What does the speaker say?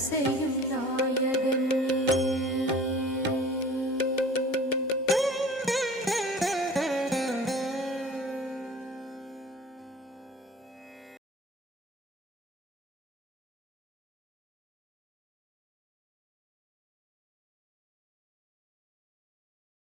say